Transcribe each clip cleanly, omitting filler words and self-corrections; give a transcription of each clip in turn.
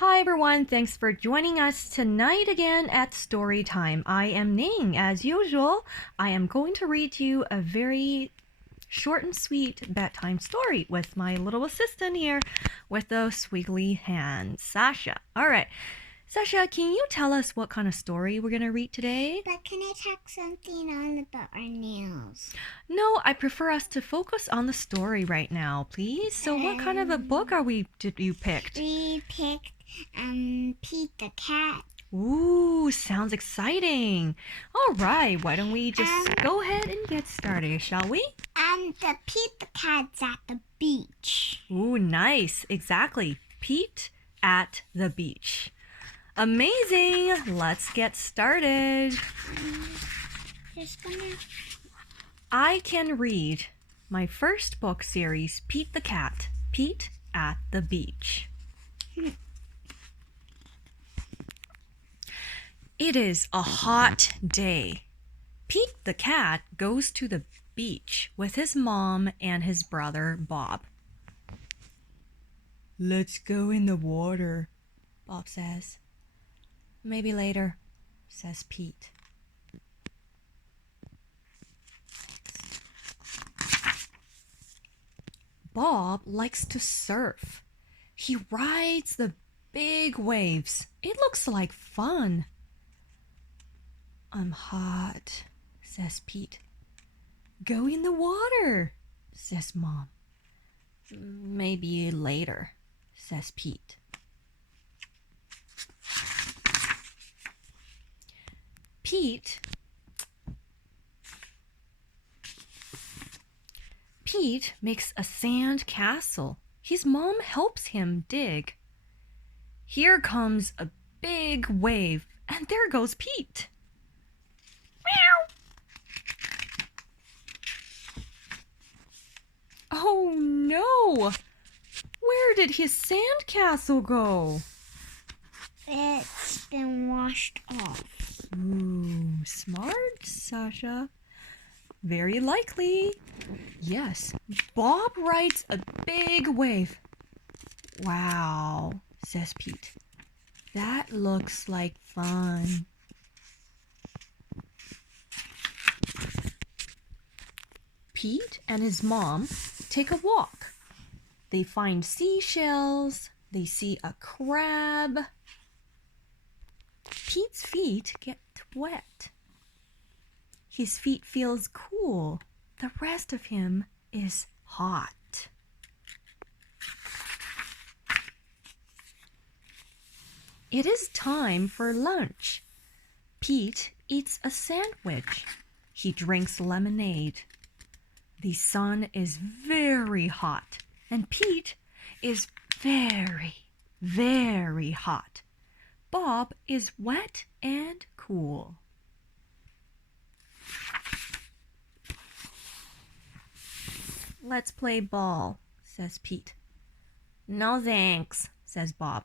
Hi everyone, thanks for joining us tonight again at Story Time. I am Ning. As usual, I am going to read you a very short and sweet bedtime story with my little assistant here with those squiggly hands, Sasha. All right, Sasha, can you tell us what kind of story we're going to read today? But can I talk something on about our nails? No, I prefer us to focus on the story right now, please. So what kind of a book did you pick? We picked Pete the cat. Ooh, sounds exciting. All right, why don't we just go ahead and get started, shall we? The Pete the cat's at the beach. Ooh, nice. Exactly. Pete at the beach. Amazing. Let's get started. Just gonna. I can read my first book series, Pete the Cat, Pete at the Beach. It is a hot day. Pete the cat goes to the beach with his mom and his brother Bob. Let's go in the water, Bob says. Maybe later, says Pete. Bob likes to surf. He rides the big waves. It looks like fun. I'm hot, says Pete. Go in the water, says Mom. Maybe later, says Pete. Pete makes a sand castle. His mom helps him dig. Here comes a big wave, and there goes Pete. Oh no! Where did his sandcastle go? It's been washed off. Ooh, smart, Sasha. Very likely. Yes, Bob rides a big wave. Wow, says Pete. That looks like fun. Pete and his mom take a walk. They find seashells. They see a crab. Pete's feet get wet. His feet feels cool. The rest of him is hot. It is time for lunch. Pete eats a sandwich. He drinks lemonade. The sun is very hot, and Pete is very, very hot. Bob is wet and cool. Let's play ball, says Pete. No thanks, says Bob.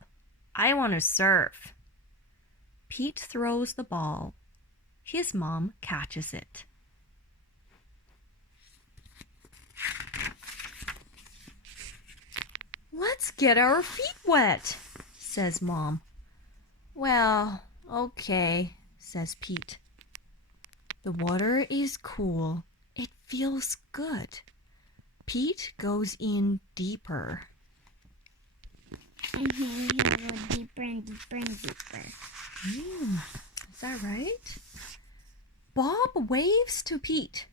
I want to surf. Pete throws the ball. His mom catches it. Let's get our feet wet, says Mom. Well, okay, says Pete. The water is cool. It feels good. Pete goes in deeper. And here we go deeper and deeper and deeper. Is that right? Bob waves to Pete.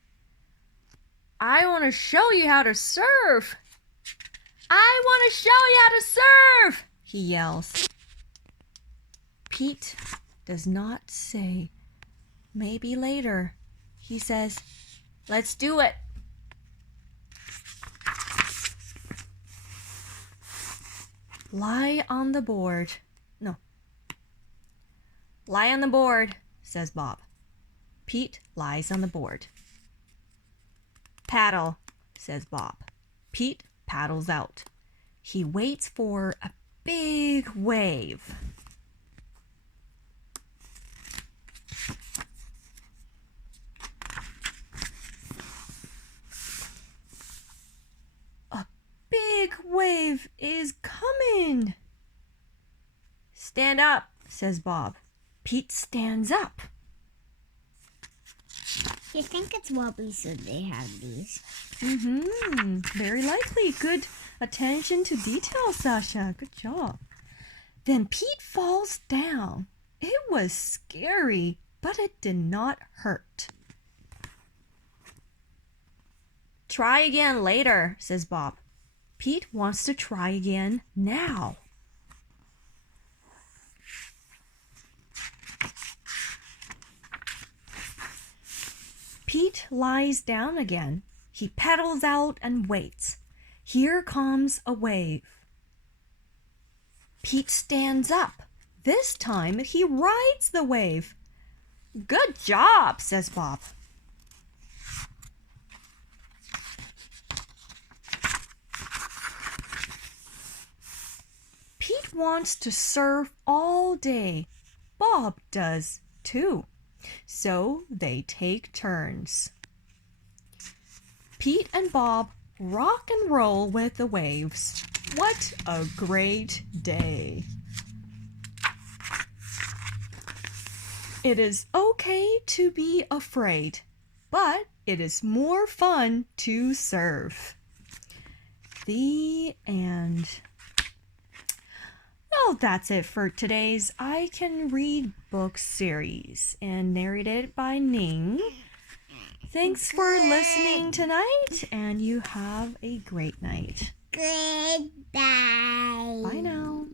I want to show you how to surf. I want to show you how to surf, he yells. Pete does not say, maybe later. He says, let's do it. Lie on the board. No. Lie on the board, says Bob. Pete lies on the board. Paddle, says Bob. Pete paddles out. He waits for a big wave. A big wave is coming. Stand up, says Bob. Pete stands up. You think it's wobbly, so they have these. Very likely. Good attention to detail, Sasha. Good job. Then Pete falls down. It was scary, but it did not hurt. Try again later, says Bob. Pete wants to try again now. Pete lies down again. He pedals out and waits. Here comes a wave. Pete stands up. This time he rides the wave. Good job, says Bob. Pete wants to surf all day. Bob does too. So they take turns. Pete and Bob rock and roll with the waves. What a great day. It is okay to be afraid, but it is more fun to surf. The end. Well, that's it for today's I Can Read Books series and narrated by Ning. Thanks for listening tonight, and you have a great night. Goodbye. Bye now.